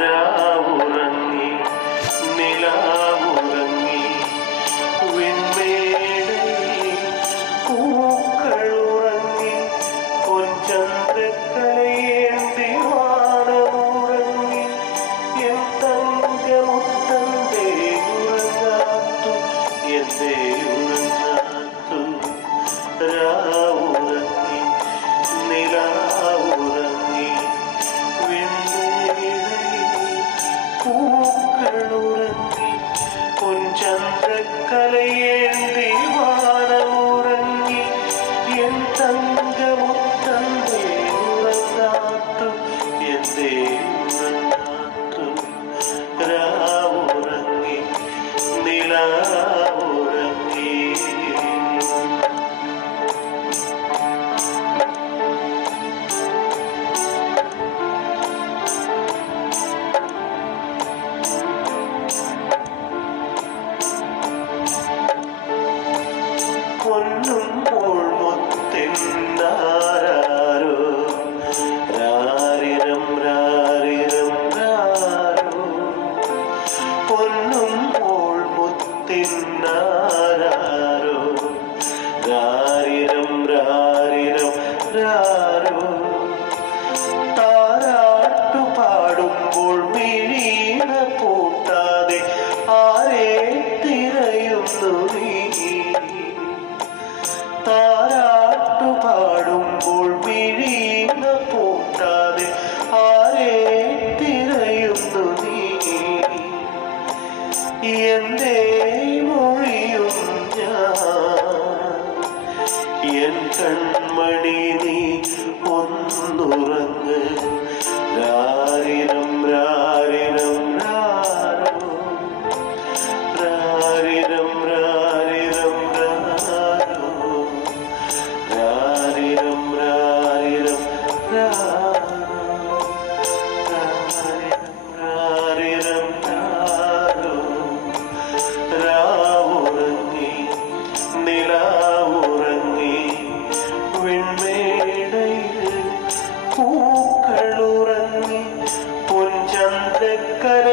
రావురన్ని నిలా പൊന്നും മുത്തിന്നാരോ രാരിരം രാരിരം രാരോ? പൊന്നും മുത്തിന്നാരോ கண்மணி கடற்கரை